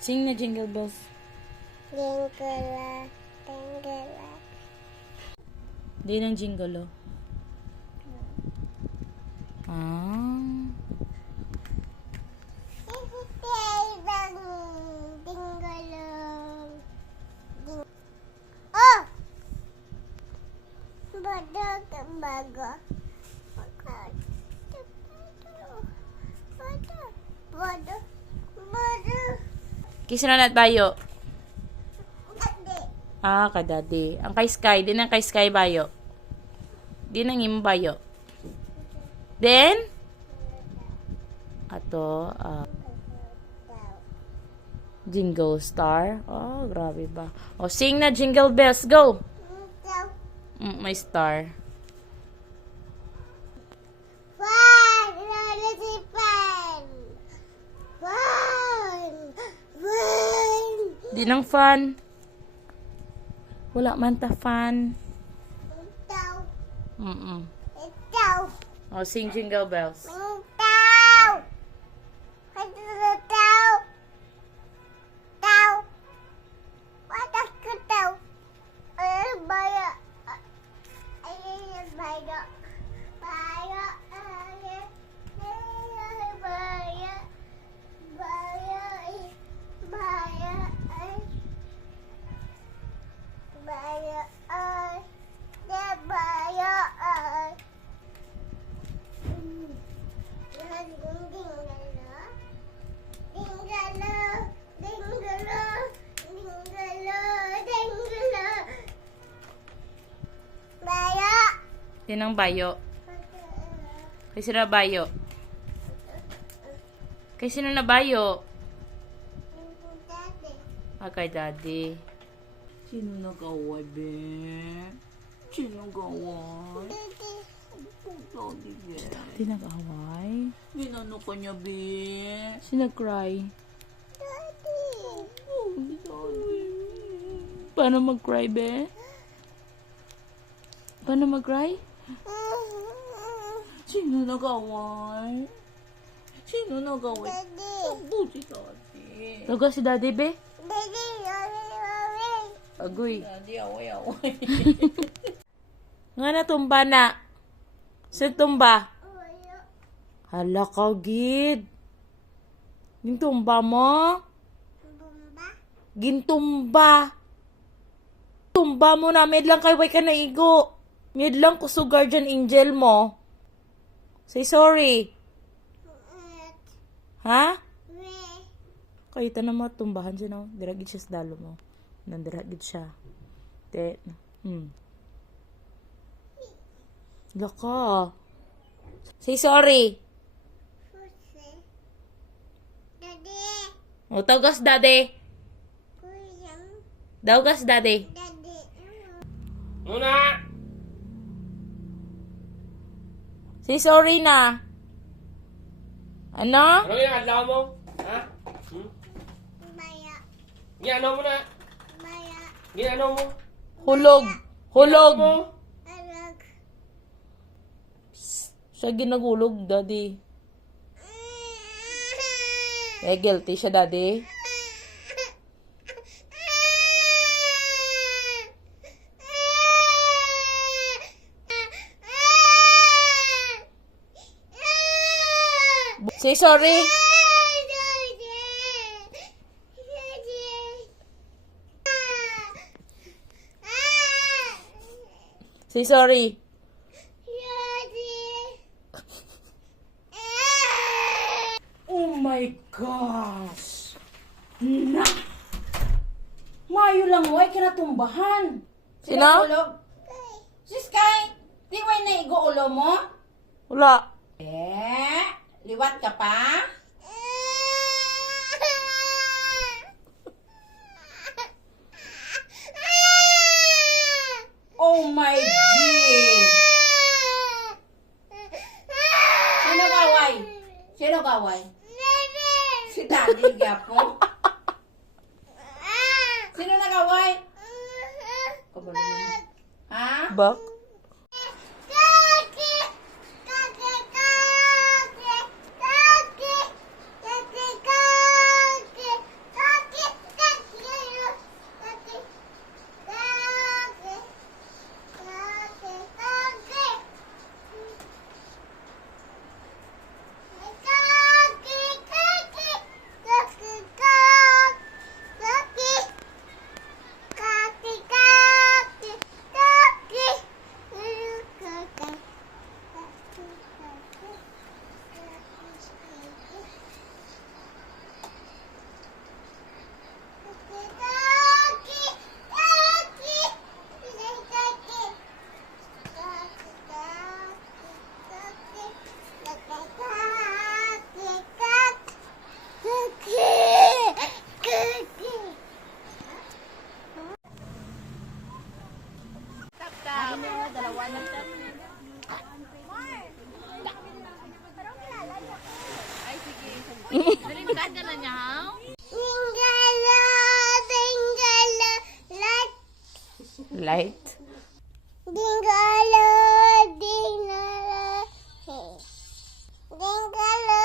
Sing na Jingle Bells. Jingle, jingle. Di ng jingle, oh. Ah. Oh! Bago. Kisa na nat bayo. Ade. Ah, kadadi. Ang kay Sky. Di ng kay Sky bayo. Di nang imo bayo. Then? Ato, Jingle Star. Oh, grabe ba. O, sing na Jingle Bells. Go! May star. Fun! Lola si Fun! Fun! Fun! Di nang fun. Wala man ta fun. Itaw! Mm-mm. Itaw! O, sing Jingle Bells. Itaw! Itaw! Taw! Watak ko taw! Ay, baya! Ay, baya! Baya! Ay, baya! Baya! Baya! Baya! Ay! Baya! Ay! Baya! Di nang bayo. Kay sino na bayo? Kay sino na bayo? Ah, kay daddy. Sino nag-away, be? Sino nag-away? Daddy, be. Daddy nag-away? Ginano ka niya, be? Sino nag-cry? Oh, daddy. Paano mag-cry, be? Paano mag-cry? Sino nag-away? Sino nag-away? Daddy! Buti daddy. Taga si daddy, be? Daddy! Agoy. Daddy, away. Nga natumba na. Saan tumba? Hala ka, gid. Gintumba mo? Bumba? Gintumba. Tumba mo na. Med lang kay way ka na igo. Med lang kuso guardian angel mo. Say sorry. Ha? Kayo ta na matumbahan siya, no? Diragid siya sa dalo mo. Nandiragid siya. Te. Laka. Say sorry. Daddy! O, tawgas daddy. Kuyang! Tawgas daddy. Daddy! Muna! Say sorry na. Ano? Ano yung adlaw mo? Ha? Baya! Giyano mo na? Baya! Giyano mo? Hulog. Hulog. Mo? Alag! Siya ginagulog, daddy. Eh, guilty siya, daddy. Say sorry. Say sorry. Oh my gosh! Na! Mayo lang, way kinatumbahan. Sino? Si Sky! Di way na igo ulo mo? Wala. Liwat ka pa? Oh my God! Sino kaway? Sino kaway? Si Daddy Gapo? Sino nagaway? Kabalo naman. Ha? Bak? light? Dingalo, dingalo, dingalo,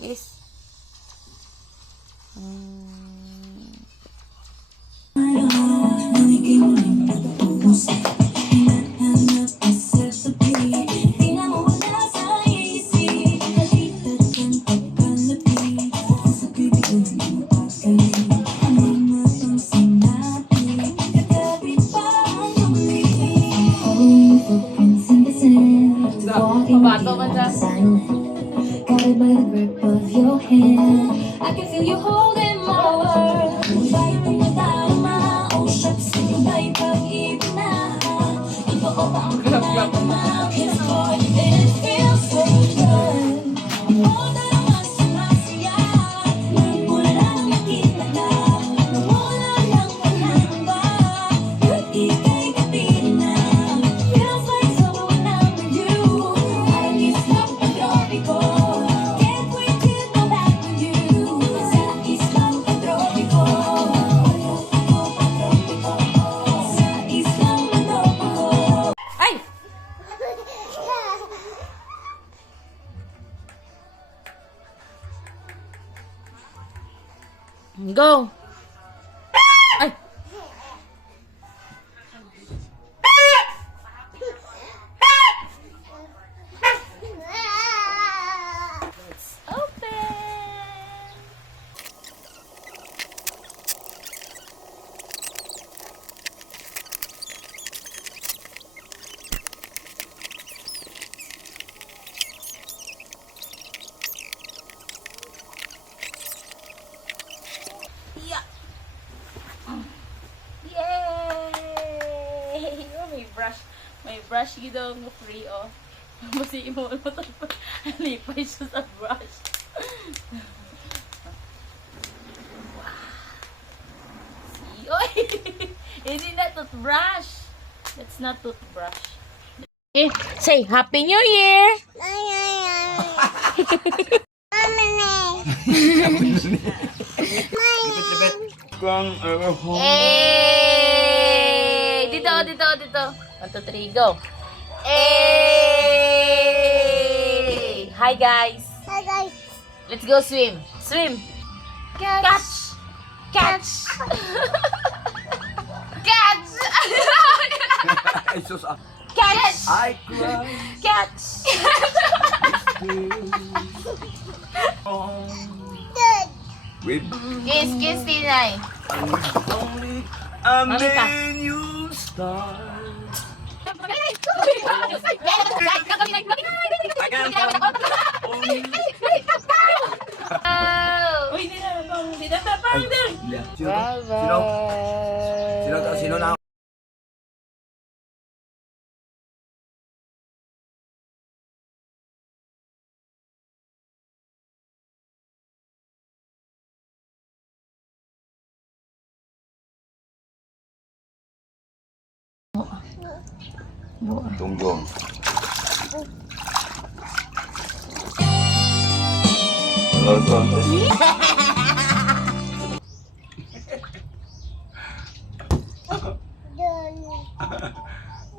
Yes. Pabato man dyan. Guided by the grip of your hand, I can feel you holding my world. Kahit ang madama, oh shucks, iba'y pag-ibig na. Totoo ba ang pinagama? It's more, it feels so good. Oh, darama sumasaya, nang wala nakita na, nawala ng walang ba, at ika'y kapiling na. Feels like someone I'm with you, I miss lang pag-tropico. Can't wait to go back with you, sa islang pag-tropico. Sa islang pag-tropico. Ay! Go! Ay! Open! Yeah. Yay! Oh, may brush. May brush gito ng free, oh. Kasi mo to. Lipay siya sa brush. See? Oy! Hindi na toothbrush. That's not toothbrush. Eh, say Happy New Year! Hey! Dito, dito, dito. 1, 2, 3, go. Hey! Hi, guys. Hi guys. Let's go swim. Swim. Catch. Catch. Catch. Ay, sus, ah. Catch. I cry. Catch. Good. With Kiss, kiss, Tinay. only a Mami pa. million stars. Oh! Uy, hindi na bang Sino to? Sino? Sino to? Sino na? Tungjong.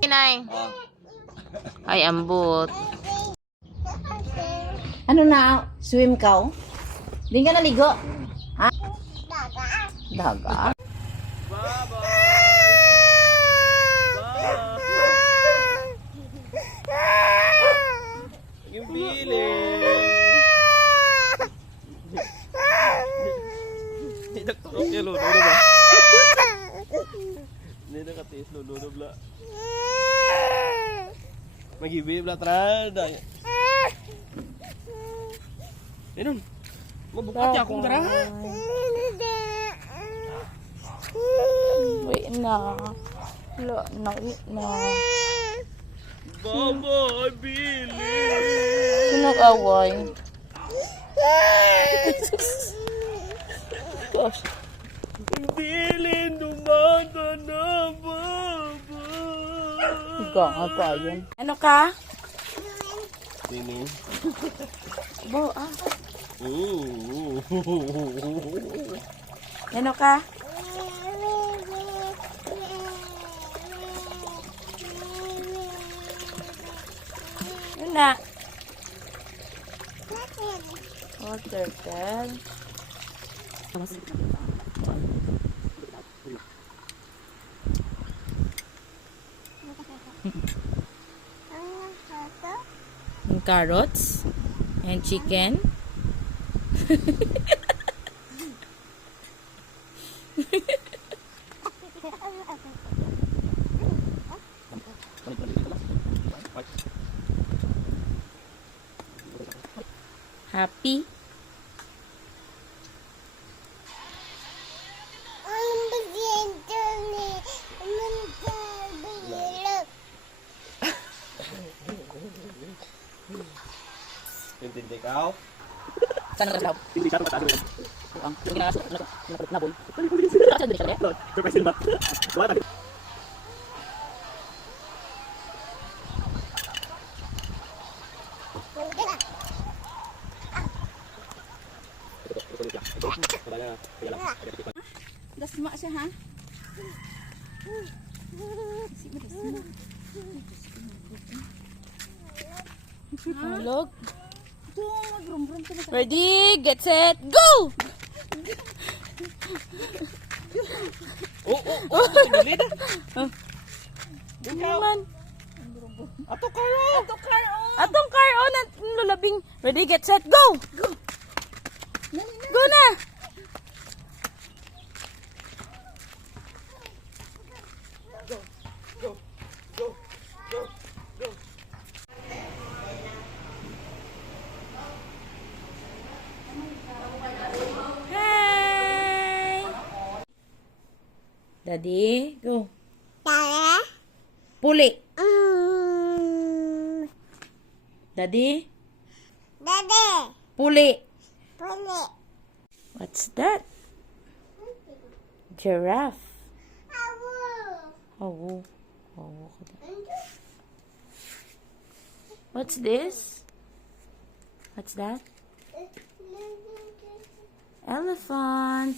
Tinay. Ay, ambot. Ano na, swim ka? Hindi ka naligo? Ha? Daga? Yung bili. Hindi nagturok niya, lolo na ba? Hindi nakatiis, lolo na bla. Mag-ibig bla trada. Ayun, mabukat niya akong gara. Wait na. Wala na, wait na. Mama, Billy! Sino nag-away? Gosh. Billy, dumada na, Baba! Gangan pa yun. Ano ka? Sini. Bo, ah. Ano ka? Yun na. Oh, turtle. And carrots. And chicken. Happy. Tintindi ka? Sana ka daw. Hindi siya itong pataas. Ang ginagawa na boy. Surprise ba? Wala tayo. Dasma siya, ha? Hulog. Ito, mag-rum-rum ka na. Ready, get set, go! Pinulid. Ano naman? Ato kayo! Atong car on at lulabing. Ready, get set, go! Go! Go na! Hi! Daddy, go. Puli. Daddy, puli. What's that? Giraffe. Oh, oh. What's this? What's that? Elephant.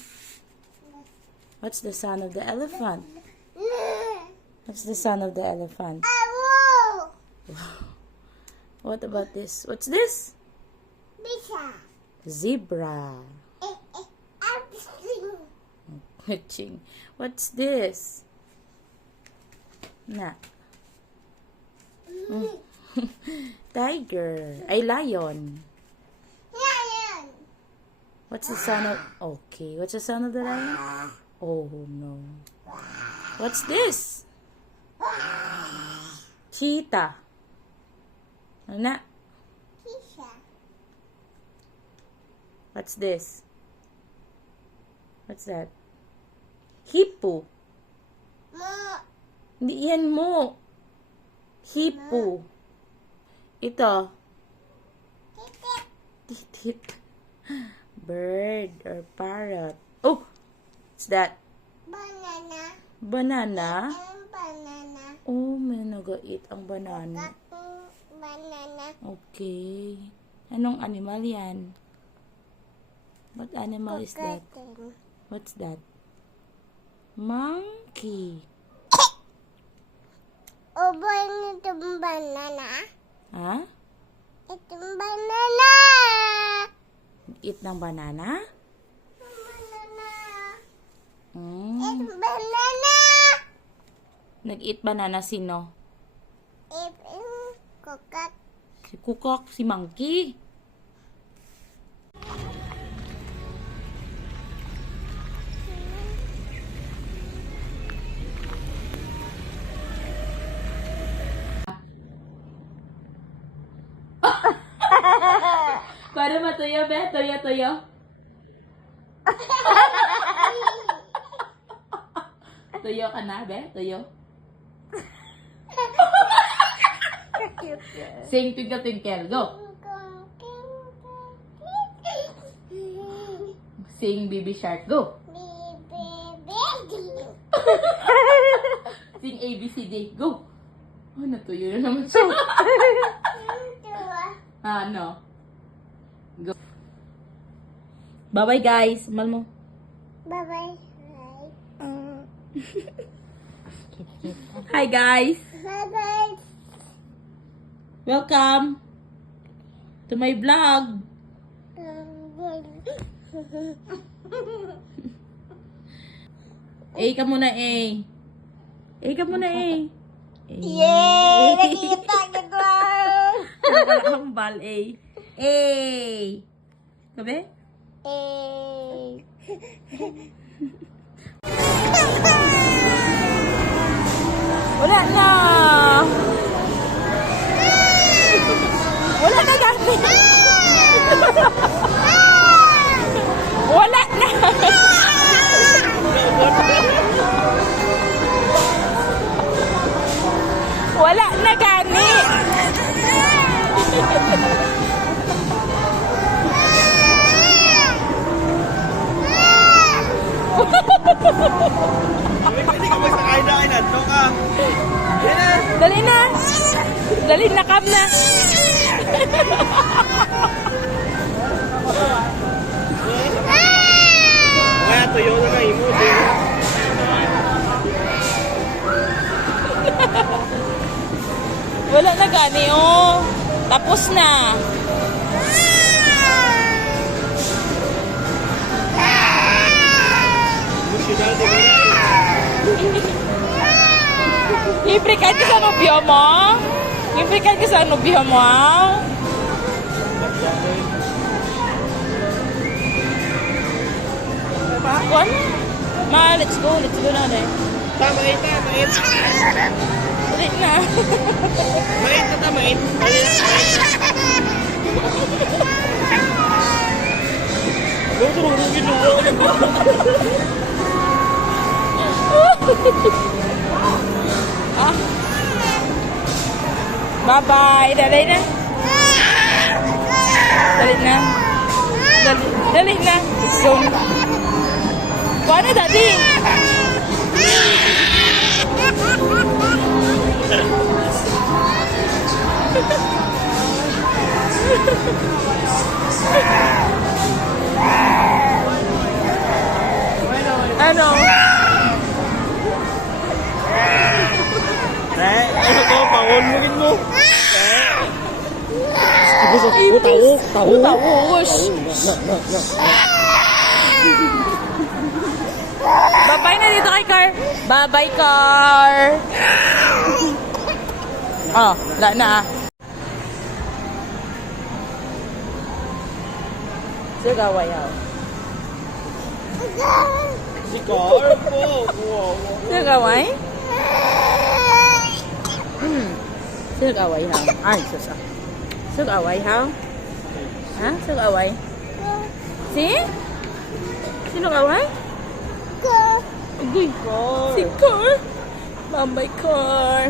What's the sound of the elephant? What's the sound of the elephant? What about this? What's this? Zebra. Ching. What's this? Na. Tiger. Ay, lion. What's the sound of... Okay. What's the sound of the lion? Oh, no. What's this? Cheetah. Ano na? What's this? What's that? Hippo. Hindi yan mo. Hippo. Ito. Titit. Bird or parrot. Oh! What's that? Banana? Oh, may nag-eat ang banana. Okay. Anong animal yan? What animal is that? What's that? Monkey. Itong banana. Ha? Itong banana. Eat ng banana? Banana. Mm. Itong banana. Nag-eat banana sino? Kokak. Si Kukok, si Monkey. Para matuyo, be? Tuyo, tuyo. Tuyo ka na, be? Tuyo. Sing Twinkle Twinkle. Go. Sing Baby Shark. Go. Sing ABCD. Go. Oh, natuyo na naman siya. Ano? Go. Bye-bye, guys. Mal mo. Bye-bye. Hi, guys. Bye-bye. Welcome to my vlog. A ka muna, A. A ka muna, A. Yay! Nakita ka doon! Nakakambal, A. A. Kabe? Wala na. Wala na gamit. Wala na. Wala na gani. Hindi ka magsakain na kainan. No ka. Dali na. Dali na, kam na. Kaya tuyo na kayo mo. Wala na gani, oh. Tapos na. Emosyonal, di ba? Ibrikan ka sa nobyo mo? Ibrikan ka sa nobyo mo? Kwan? Ma, let's go. Let's go na, eh. Tamait na, mait. Dali na. Mait na tamait. Dururugin mo. Ah. Bye-bye. Dali na. Dali na. Dali na. Let's go. Paano, Daddy? Ano? Ano ko, pangunlugin mo. Tawo. Tawos. Bye-bye na dito kay Car. Bye-bye, Car. Oh, wala na ah. Sigaway ako. Si Car po. Sigaway? Sigaway ha. Ay, susa. Sigaway ha? Ha? Sigaway? Si? Sino kaway? Uy, si Car. Bye-bye, Car.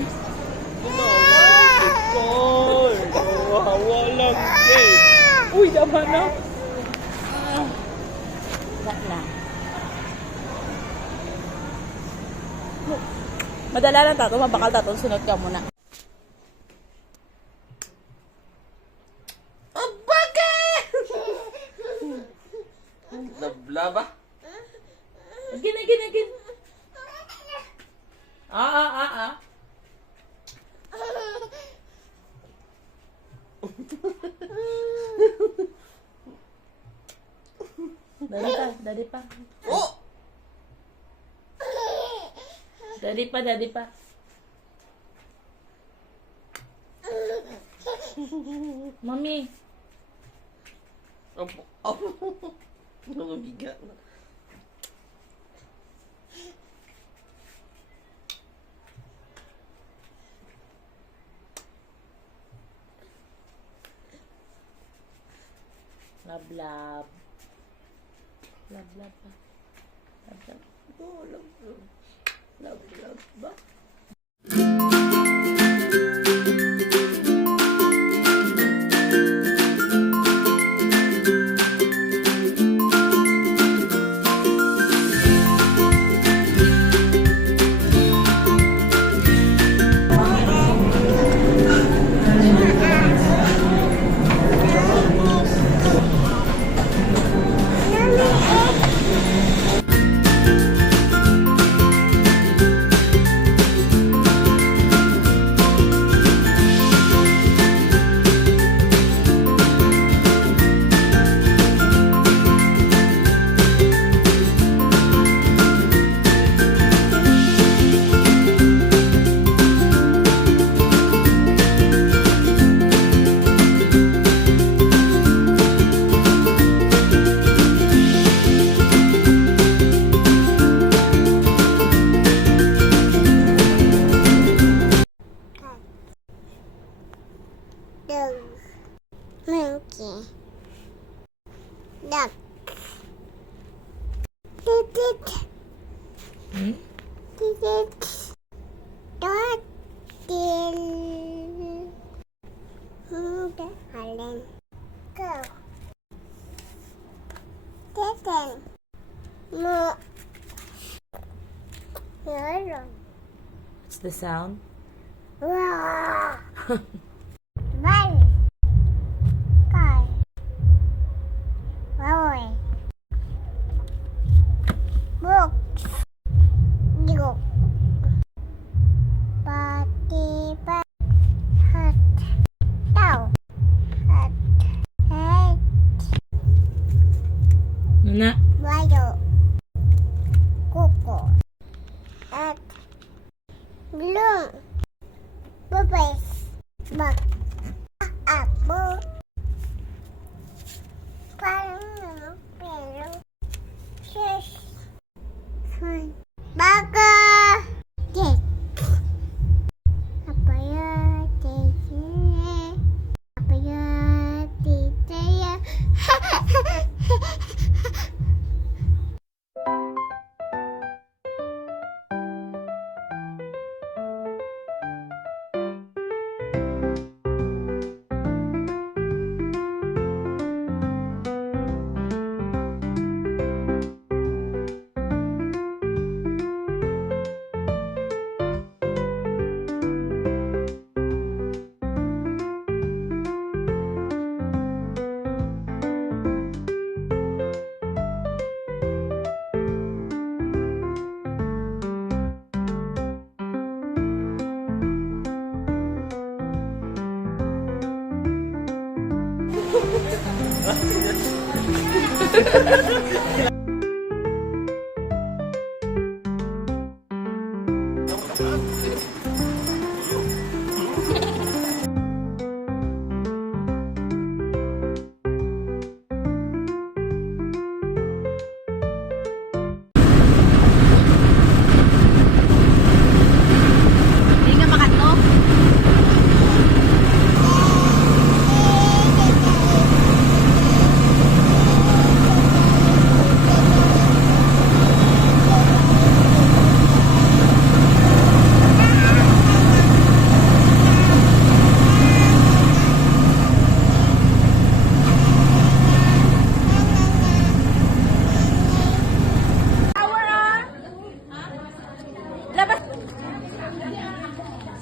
Si Car. Wawa lang din. Uy, naman na. Wala na. Madala lang tato, mabakal tato, sunod ka muna. Lablaba? Again. Ah. Daddy pa. Oh! Daddy pa. Mami. Opo. Nangabigat na. Love. Love pa. Oh, love ba? Meron. What's the sound? Wow. Bye. Kai. Baboy. Books. Digo. Pati pa. Hat. Tao. Hat. Hat. Na. Bayo. Kuko. At. Belum. Bubis. Bak. Apo. Parang pero. Shush. Fun. Baka. Cake. Apa ya? Cake. Apa ya? Tita ya.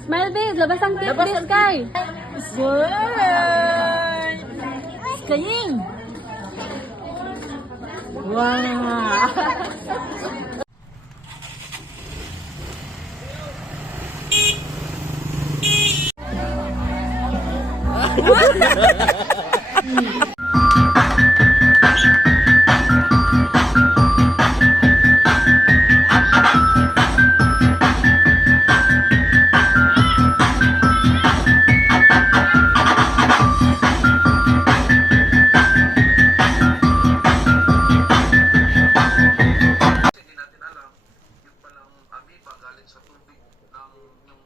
Smile, babe. Labas ang tip, babe, Sky. Good! Skying! Wow! Hindi natin alam, yung palang amoeba galing sa tubig ng yung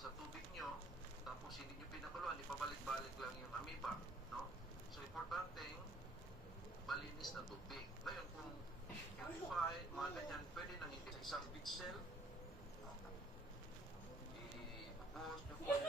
sa tubig nyo, tapos hindi nyo pinakuluan, ipabalik-balik lang yung amoeba, no? So importante malinis na tubig. Ngayon kung purified, mga ganyan, pwede nang hindi sa isang big cell, i-post nyo po